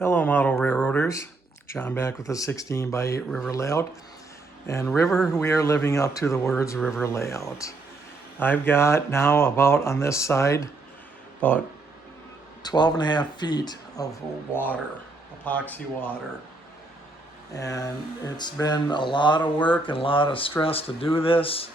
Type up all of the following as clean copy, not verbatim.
Hello, model railroaders. John back with a 16 by 8 river layout. And river, we are living up to the words river layout. I've got now about on this side, about 12 and a half feet of water, epoxy water. And it's been a lot of work and a lot of stress to do this.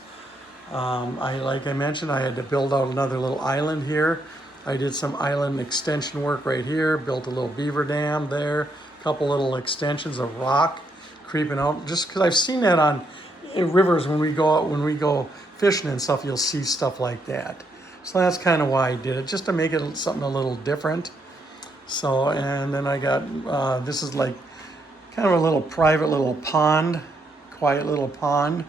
Like I mentioned, I had to build out another little island here. I did some island extension work right here, built a little beaver dam there, a couple little extensions of rock creeping out, just because I've seen that on rivers when we go fishing and stuff, you'll see stuff like that. So that's kind of why I did it, just to make it something a little different. So, and then I got, this is like kind of a little private little pond, quiet little pond.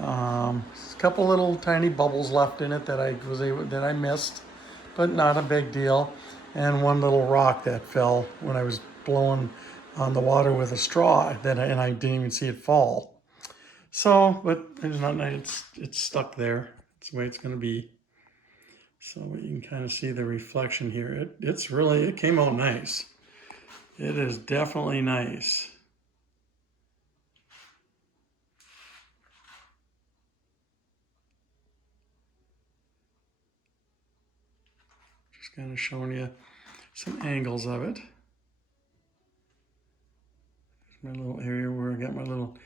A couple little tiny bubbles left in it that I missed, but not a big deal. And one little rock that fell when I was blowing on the water with a straw, and I didn't even see it fall. So, but it's not nice. It's stuck there. It's the way it's going to be. So you can kind of see the reflection here. It came out nice. It is definitely nice. Just kind of showing you some angles of it. There's my little area where I got my little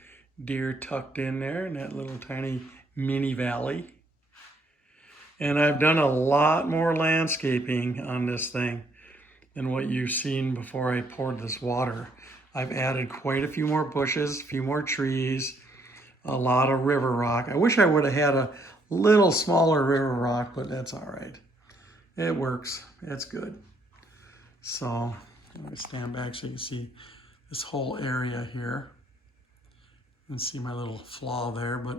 deer tucked in there in that little tiny mini valley. And I've done a lot more landscaping on this thing than what you've seen before I poured this water. I've added quite a few more bushes, a few more trees, a lot of river rock. I wish I would have had a little smaller river rock, but that's all right. It works. It's good. So I'm going to stand back so you can see this whole area here. You can see my little flaw there, but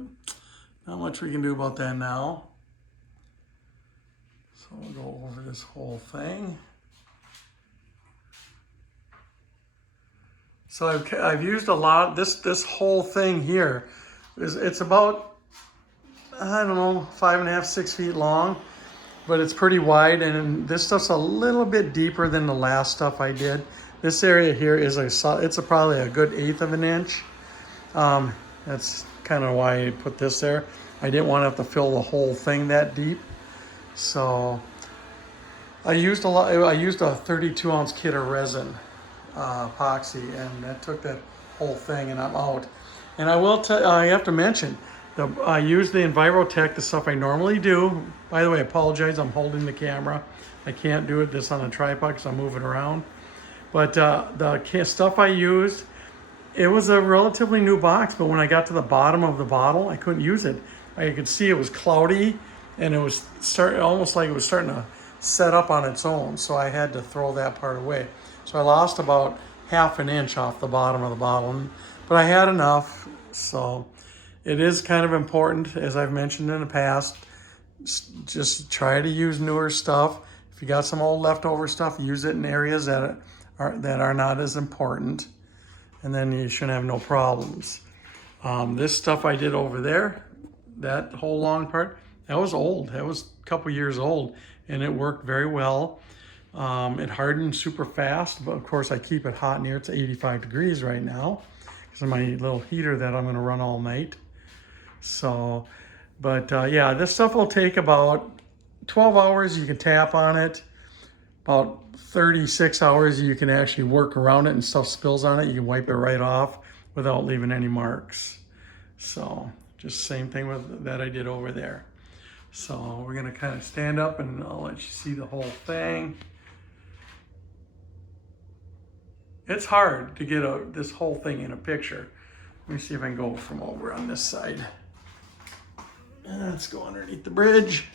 not much we can do about that now. So we'll go over this whole thing. So I've used a lot. This whole thing here it's about, I don't know, 5.5, 6 feet long, but it's pretty wide, and this stuff's a little bit deeper than the last stuff I did. This area here is probably a good 1/8 of an inch. That's kind of why I put this there. I didn't want to have to fill the whole thing that deep. So I used a 32-ounce kit of resin, epoxy, and that took that whole thing, and I'm out. And I have to mention, I use the Envirotech, the stuff I normally do. By the way, I apologize, I'm holding the camera. I can't do this on a tripod because I'm moving around. But the stuff I used, it was a relatively new box, but when I got to the bottom of the bottle, I couldn't use it. I could see it was cloudy, and it was almost like it was starting to set up on its own, so I had to throw that part away. So I lost about 1/2 inch off the bottom of the bottle, but I had enough. So it is kind of important, as I've mentioned in the past, just try to use newer stuff. If you got some old leftover stuff, use it in areas that are not as important, and then you shouldn't have no problems. This stuff I did over there, that whole long part, that was old. That was a couple years old, and it worked very well. It hardened super fast, but of course I keep it hot near. It's 85 degrees right now because of my little heater that I'm going to run all night. So, but yeah, this stuff will take about 12 hours. You can tap on it. About 36 hours you can actually work around it, and stuff spills on it, you can wipe it right off without leaving any marks. So just same thing with that I did over there. So we're gonna kind of stand up and I'll let you see the whole thing. It's hard to get this whole thing in a picture. Let me see if I can go from over on this side. Let's go underneath the bridge.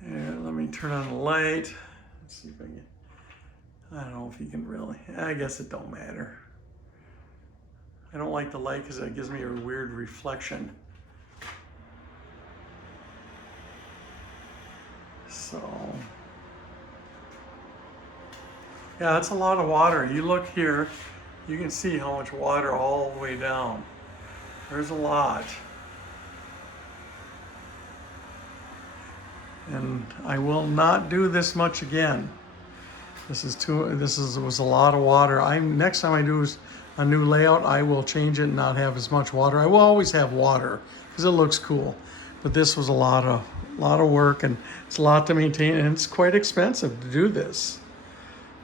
And let me turn on the light. Let's see if I can, I don't know if you can really, I guess it don't matter. I don't like the light because it gives me a weird reflection. So, yeah, that's a lot of water. You look here, you can see how much water all the way down. There's a lot. And I will not do this much again. was a lot of water. Next time I do a new layout, I will change it and not have as much water. I will always have water because it looks cool. But this was a lot of work, and it's a lot to maintain, and it's quite expensive to do this.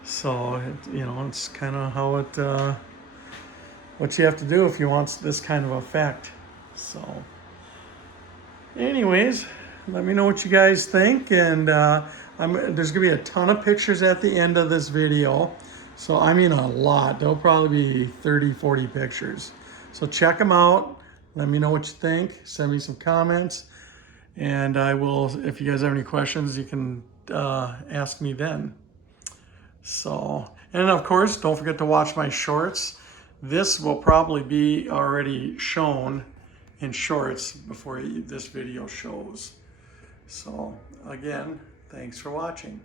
So, it's kind of how what you have to do if you want this kind of effect. So, anyways, let me know what you guys think, and there's gonna be a ton of pictures at the end of this video. So I mean a lot. There'll probably be 30, 40 pictures. So check them out. Let me know what you think. Send me some comments. And I will, if you guys have any questions, you can ask me then. So, and of course, don't forget to watch my shorts. This will probably be already shown in shorts before this video shows. So again, thanks for watching.